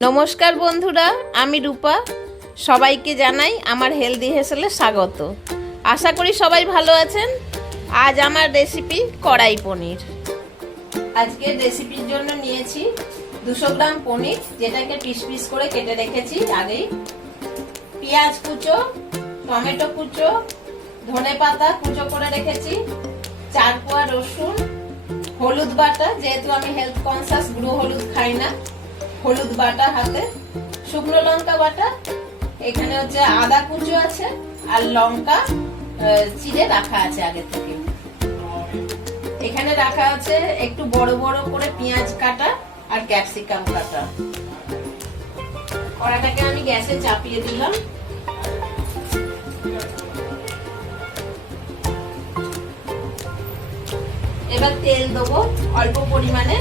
নমস্কার বন্ধুরা, আমি রূপা। সবাইকে জানাই আমার হেলদি হেসেলে স্বাগত। আশা করি সবাই ভালো আছেন। আজ আমার রেসিপি কড়াই পনির। আজকে রেসিপির জন্য নিয়েছি 200 গ্রাম পনির, যেটাকে পিস পিস করে কেটে রেখেছি আগেই। পেঁয়াজ কুচো, টমেটো কুচো, ধনেপাতা কুচো করে রেখেছি, 4 কোয়া রসুন, হলুদ বাটা, যেহেতু আমি হেলথ কনসাস গুঁড়ো হলুদ খাই না, হলুদ বাটা হাতে, শুকনো লঙ্কা বাটা, এখানে হচ্ছে আদা কুচো আছে, আর লঙ্কা চিড়ে রাখা আছে আগে থেকে। এখানে রাখা আছে একটু বড় বড় করে পেঁয়াজ কাটা আর ক্যাপসিকাম কাটা। কড়াটাকে আমি গ্যাসে চাপিয়ে দিলাম। এবার তেল দেবো অল্প পরিমাণে।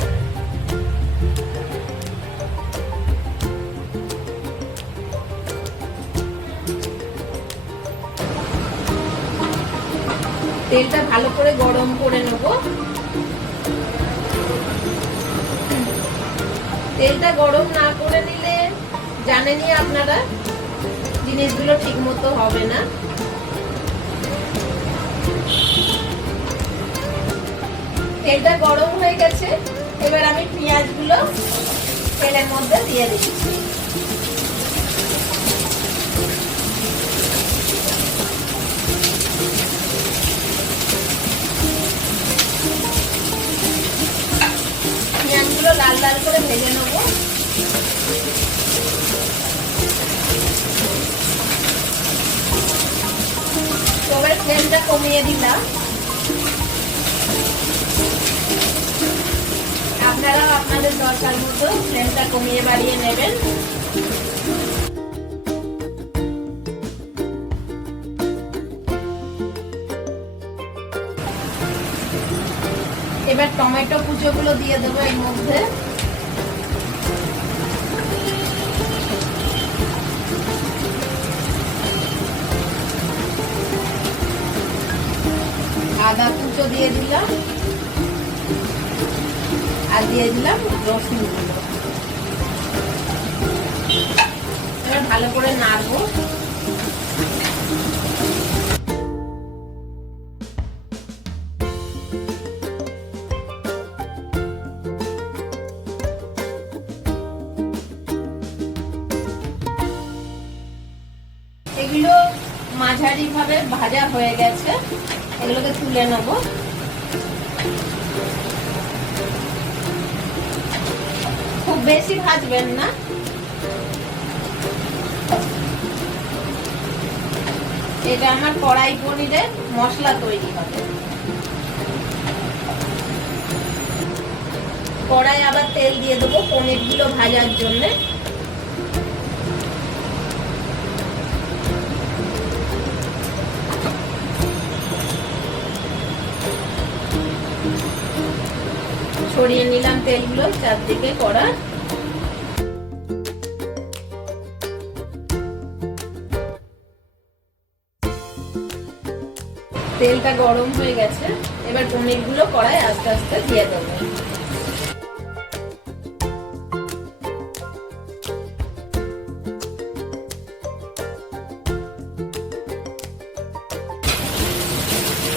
তেলটা ভালো করে গরম করে নেব। তেলটা গরম না করে নিলে জানেনই আপনারা, জিনিসগুলো ঠিক মতো হবে না। তেলটা গরম হয়ে গেছে, এবার আমি পেঁয়াজগুলো তেলের মধ্যে দিয়ে দিচ্ছি। পেঁয়াজগুলো লাল লাল করে ভেজে নেব। তবে ফ্লেমটা কমিয়ে দিলাম। আপনারাও আপনাদের দরকার মতো ফ্লেমটা কমিয়ে বাড়িয়ে নেবেন। এবার টমেটো কুচোগুলো দিয়ে দেবো এর মধ্যে। আদা কুচো দিয়ে দিলাম, আর দিয়ে দিলাম রসুন গুলো। এবার ভালো করে নাড়বো। এগুলো মাঝারি ভাবে ভাজা হয়ে গেছে, এগুলোকে তুলে নেব। খুব বেশি ভাজবেন না। এটা আমার কড়াই পনিরের মশলা তৈরি হবে। কড়াই আবার তেল দিয়ে দেবো পনিরগুলো ভাজার জন্য। ছড়িয়ে নিলাম তেলগুলো চারদিকে কড়া। তেলটা গরম হয়ে গেছে, এবার পনিরগুলো কড়ায় আস্তে আস্তে দিয়ে দেবো।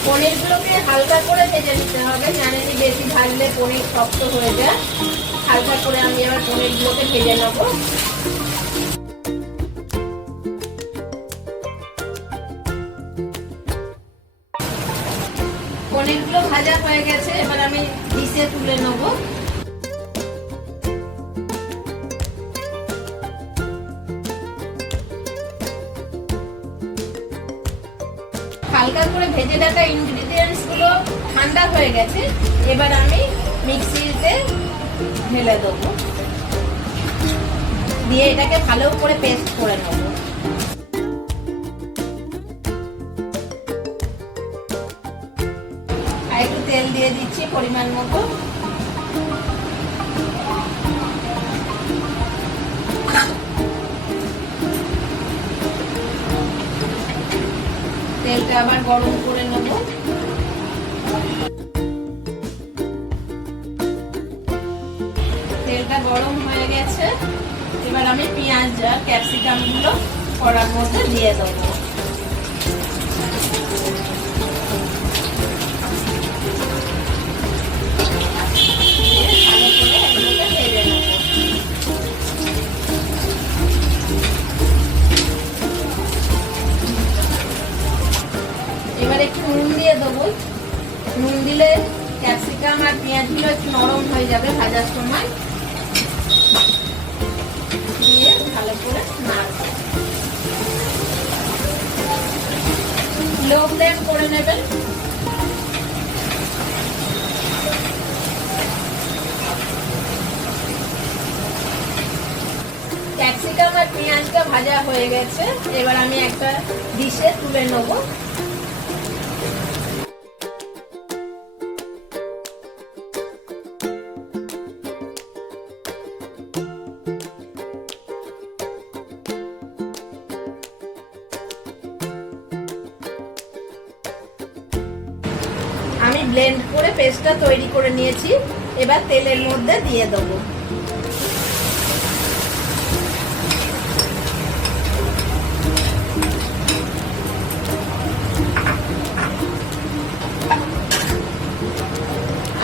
পনিরগুলোকে হালকা করে ভেজে নিতে হবে, জানেনই বেশি ভাজলে পনির শক্ত হয়ে যায়। হালকা করে আমি এবার পনিরগুলোকে ভেজে নেব। পনিরগুলো ভাজা হয়ে গেছে, এবার আমি ডিশে তুলে নেব। হালকা করে ভেজে রাখা ইনগ্রিডিয়েন্টস গুলো ঠান্ডা হয়ে গেছে, এবার আমি মিক্সিতে ঢেলে দেবো, দিয়ে এটাকে ভালো করে পেস্ট করে নেব। আর একটু তেল দিয়ে দিচ্ছি পরিমাণ মতো। তেলটা আবার গরম করে নেব। তেলটা গরম হয়ে গেছে, পেঁয়াজ আর ক্যাপসিকাম গুলো কড়ার মধ্যে দিয়ে দেবো। এবার একটু নুন দিয়ে দেবো। নুন দিলে ক্যাপসিকাম আর পেঁয়াজগুলো একটু নরম হয়ে যাবে ভাজার সময়। দিয়ে ভালো করে নাড়বো। লো ফ্লেম করে নেবেন। ক্যাপসিকাম আর পেঁয়াজটা ভাজা হয়ে গেছে। এবার আমি একটা ডিশে তুলে নেবো। আমি ব্লেন্ড করে পেস্টটা তৈরি করে নিয়েছি। এবার তেলের মধ্যে দিয়ে দেবো।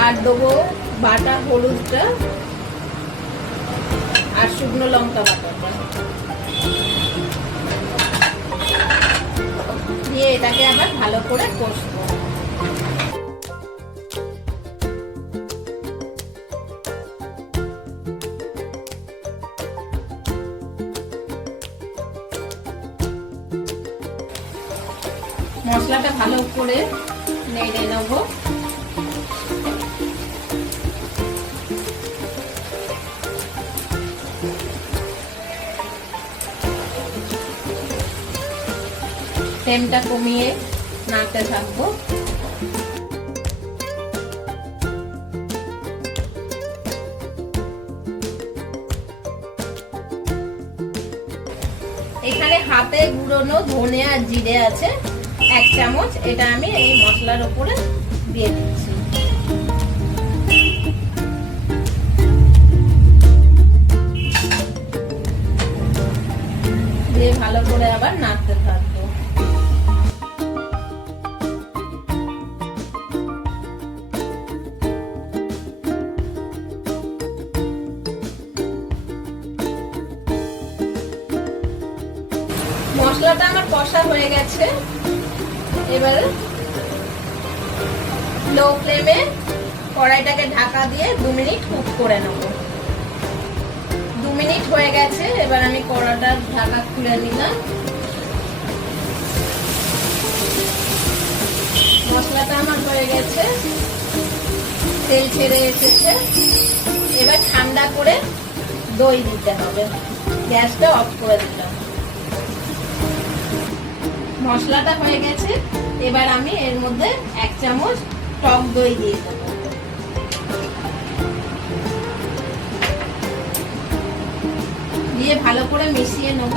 আর দেবো বাটা হলুদটা আর শুকনো লঙ্কা বাটাটা দিয়ে এটাকে আবার ভালো করে কষবো। মশলাটা ভালো করে নেড়ে নেব। ফ্লেমটা কমিয়ে নাড়তে থাকবো। এখানে হাতে গুঁড়োনো ধনে আর জিরে আছে 1 চামচ। এটা আমি এই মশলার উপরে দিয়ে দিচ্ছি। দিয়ে ভালো করে আবার নাড়তে থাকবো। মশলাটা আমার কষা হয়ে গেছে। এবার লো ফ্লেমে কড়াইটাকে ঢাকা দিয়ে 2 মিনিট কুক করে নেব। 2 মিনিট হয়ে গেছে। এবার আমি কড়াটার ঢাকা খুলে নিলাম। মশলাটা আমার হয়ে গেছে, তেল ছেড়ে এসেছে। এবার ঠান্ডা করে দই দিতে হবে। গ্যাসটা অফ করে দিলাম। মশলাটা হয়ে গেছে। এবার আমি এর মধ্যে 1 চামচ টক দই দিয়ে দেব। দিয়ে ভালো করে মিশিয়ে নেব।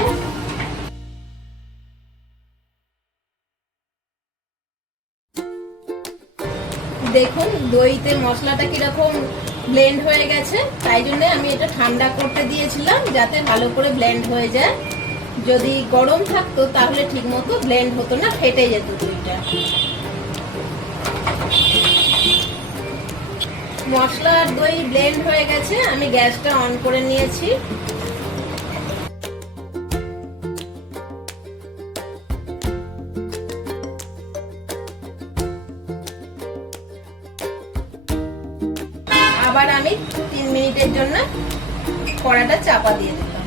দেখুন দইতে মশলাটা কিরকম ব্লেন্ড হয়ে গেছে। তাই জন্য আমি এটা ঠান্ডা করতে দিয়েছিলাম যাতে ভালো করে ব্লেন্ড হয়ে যায়। যদি গরম থাকতো তাহলে ঠিক মতো ব্লেন্ড হতো না, ফেটে যেত দইটা। মশলা আর দই ব্লেন্ড হয়ে গেছে। আমি গ্যাসটা অন করে নিয়েছি। আবার আমি 3 মিনিটের জন্য কড়াটা চাপা দিয়ে দিলাম।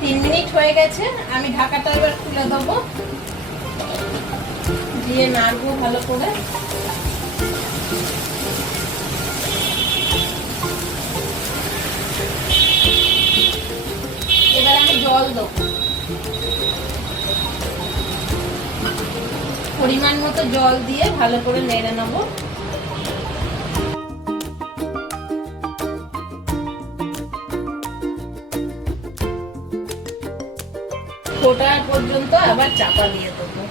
3 মিনিট হয়ে গেছে। আমি ঢাকাটা এবার খুলে দেবো। দিয়ে নাড়বো ভালো করে। এবার আমি জল দেবো। পরিমাণ মতো জল দিয়ে ভালো করে নেড়ে নেবো। ফোটা পর্যন্ত আবার চাপা দিয়ে দেবো।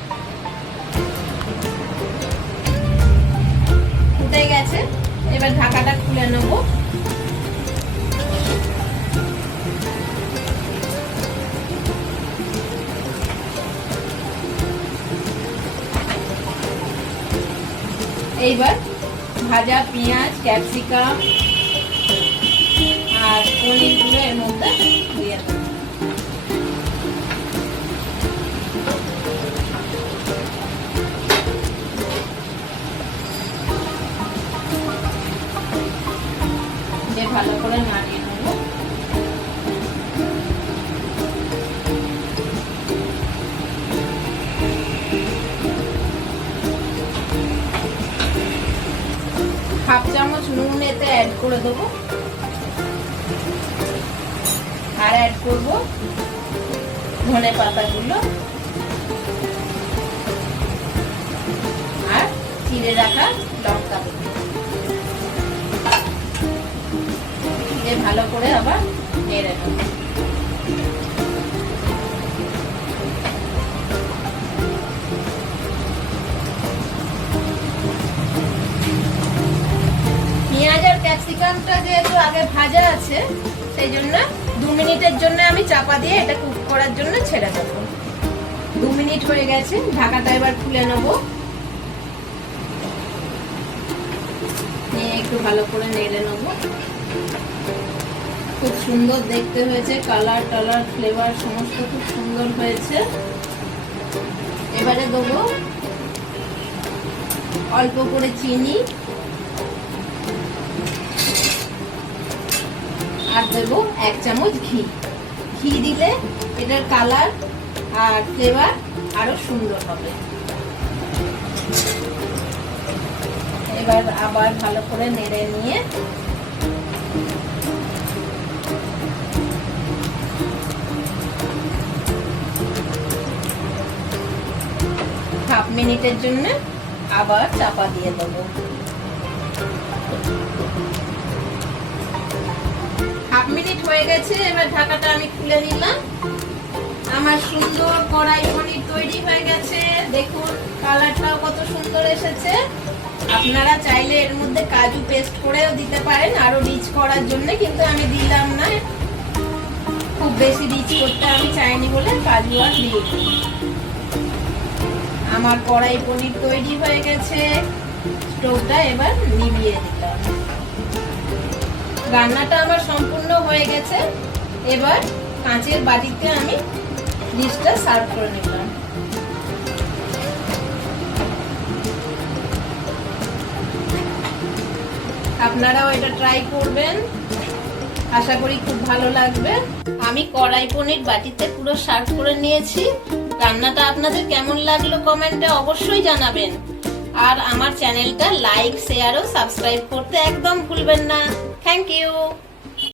ফুটে গেছে। এবার ঢাকাটা খুলে নেব। এইবার ভাজা পেঁয়াজ, ক্যাপসিকাম আর পনিরগুলো এর মধ্যে দিয়ে দেবো। ভালো করে নাড়িয়ে নেব। হাফ চামচ নুন এতে অ্যাড করে দেবো আর অ্যাড করব ধনে পাতাগুলো আর চিড়ে রাখা লঙ্কা দিয়ে ভালো করে আবার নেড়ে নেব। পেঁয়াজ আর ক্যাপসিকামটা যেহেতু আগে ভাজা আছে সেই জন্য 2 মিনিটের জন্য আমি চাপা দিয়ে এটা কুক করার জন্য ছেড়ে দেবো। 2 মিনিট হয়ে গেছে, ঢাকাটা এবার খুলে নেব। নিয়ে একটু ভালো করে নেড়ে নেব। খুব সুন্দর দেখতে হয়েছে, কালার টালার ফ্লেভার সমস্ত খুব সুন্দর হয়েছে। এবারে দেবো অল্প করে চিনি আর দেবো 1 চামচ ঘি। ঘি দিলে এটার কালার আর ফ্লেভার আরো সুন্দর হবে। এবার আবার ভালো করে নেড়ে নিয়ে হাফ মিনিটের জন্য আবার চাপা দিয়ে দেবো। হাফ মিনিট হয়ে গেছে, এবার ঢাকাটা আমি খুলে নিলাম। আমার সুন্দর কড়াই পনির তৈরি হয়ে গেছে। দেখুন কালারটাও কত সুন্দর এসেছে। আপনারা চাইলে এর মধ্যে কাজু পেস্ট করেও দিতে পারেন আরো রিচ করার জন্য, কিন্তু আমি দিলাম না, খুব বেশি রিচ করতে আমি চাইনি বলে কাজু আর দিইনি। আমার কড়াই পনির তৈরি হয়ে গেছে। স্টোভটা এবার নিভিয়ে দিলাম। রান্নাটা আমার সম্পূর্ণ হয়ে গেছে। এবার কাঁচের বাটিতে আমি ডিশটা সার্ভ করে নিলাম। আপনারাও এটা ট্রাই করবেন, আশা করি খুব ভালো লাগবে। আমি কড়াই পনির বাটিতে পুরো সার্ভ করে নিয়েছি। রান্নাটা আপনাদের কেমন লাগলো কমেন্টে অবশ্যই জানাবেন। আর আমার চ্যানেলটা লাইক, শেয়ার ও সাবস্ক্রাইব করতে একদম ভুলবেন না। Thank you.